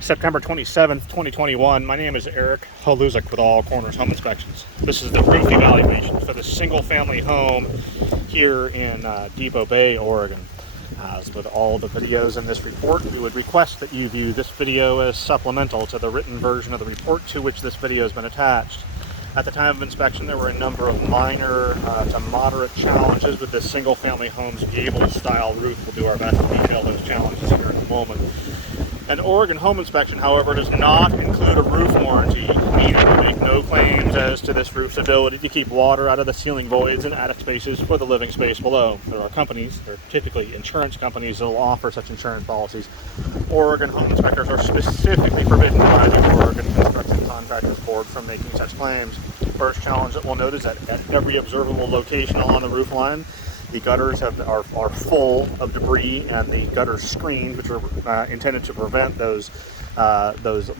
September 27th, 2021. My name is Eric Haluzak with All Corners Home Inspections. This is the roof evaluation for the single-family home here in Depot Bay, Oregon. As with all the videos in this report, we would request that you view this video as supplemental to the written version of the report to which this video has been attached. At the time of inspection, there were a number of minor to moderate challenges with this single-family home's gable-style roof. We'll do our best to detail those challenges here in a moment. An Oregon home inspection, however, does not include a roof warranty, meaning we make no claims as to this roof's ability to keep water out of the ceiling voids and attic spaces for the living space below. There are companies, they're typically insurance companies, that will offer such insurance policies. Oregon home inspectors are specifically forbidden by the Oregon Construction Contractors Board from making such claims. First challenge that we'll note is that at every observable location along the roof line, the gutters are full of debris, and the gutter screens, which are intended to prevent those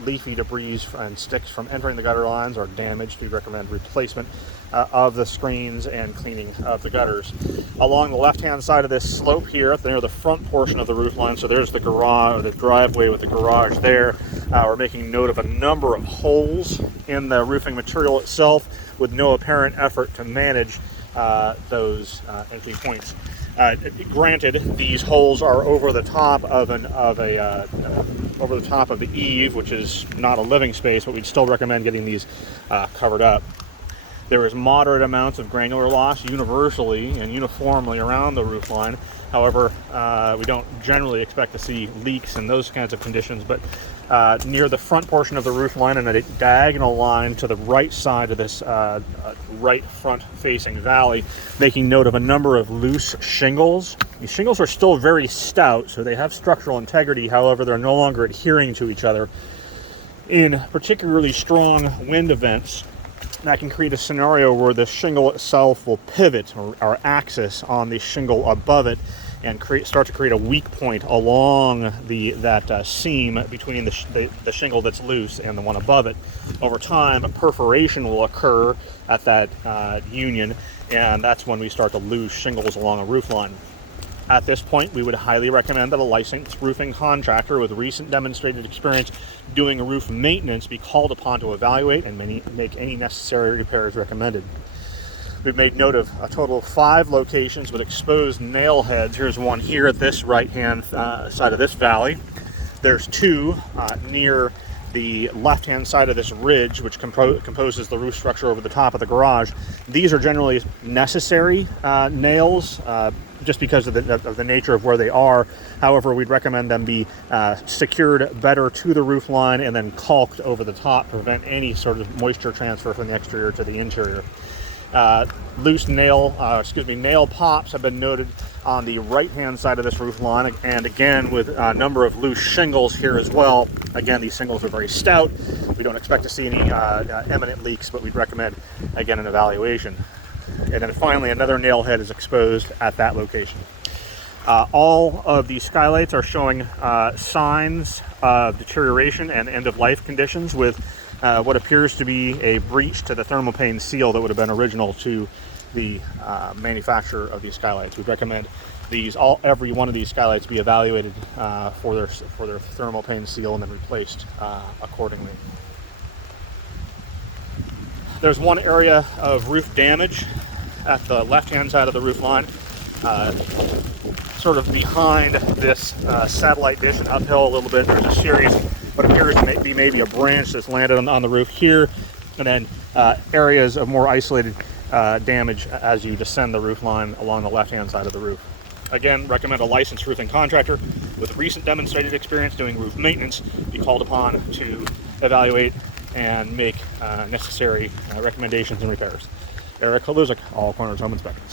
leafy debris and sticks from entering the gutter lines, are damaged. We recommend replacement of the screens and cleaning of the gutters. Along the left-hand side of this slope here, near the front portion of the roof line, so there's the garage, or the driveway with the garage there. We're making note of a number of holes in the roofing material itself, with no apparent effort to manage those entry points. Granted, these holes are over the top of over the top of the eave, which is not a living space, but we'd still recommend getting these covered up. There is moderate amounts of granular loss universally and uniformly around the roof line. However, we don't generally expect to see leaks in those kinds of conditions, but near the front portion of the roof line and a diagonal line to the right side of this right front-facing valley, making note of a number of loose shingles. These shingles are still very stout, so they have structural integrity. However, they're no longer adhering to each other. In particularly strong wind events, that can create a scenario where the shingle itself will pivot, or axis on the shingle above it, and start to create a weak point along that seam between the shingle that's loose and the one above it. Over time, a perforation will occur at that union, and that's when we start to lose shingles along a roof line. At this point, we would highly recommend that a licensed roofing contractor with recent demonstrated experience doing roof maintenance be called upon to evaluate and make any necessary repairs recommended. We've made note of a total of 5 locations with exposed nail heads. Here's one here at this right-hand side of this valley. There's 2 near the left-hand side of this ridge, which composes the roof structure over the top of the garage. These are generally necessary nails, just because of the nature of where they are. However, we'd recommend them be secured better to the roof line and then caulked over the top to prevent any sort of moisture transfer from the exterior to the interior. Loose nail pops have been noted on the right-hand side of this roof line, and again with a number of loose shingles here as well. Again, these shingles are very stout. We don't expect to see any imminent leaks, but we'd recommend, again, an evaluation. And then finally, another nail head is exposed at that location. All of these skylights are showing signs of deterioration and end-of-life conditions, with what appears to be a breach to the thermopane seal that would have been original to the manufacturer of these skylights. We'd recommend every one of these skylights be evaluated for their thermopane seal and then replaced accordingly. There's one area of roof damage at the left-hand side of the roof line, sort of behind this satellite dish and uphill a little bit. There's a series what appears to be maybe a branch that's landed on the roof here, and then areas of more isolated damage as you descend the roof line along the left-hand side of the roof. Again, recommend a licensed roofing contractor with recent demonstrated experience doing roof maintenance be called upon to evaluate and make necessary recommendations and repairs. Eric Haluzak, All Corners Home Inspections.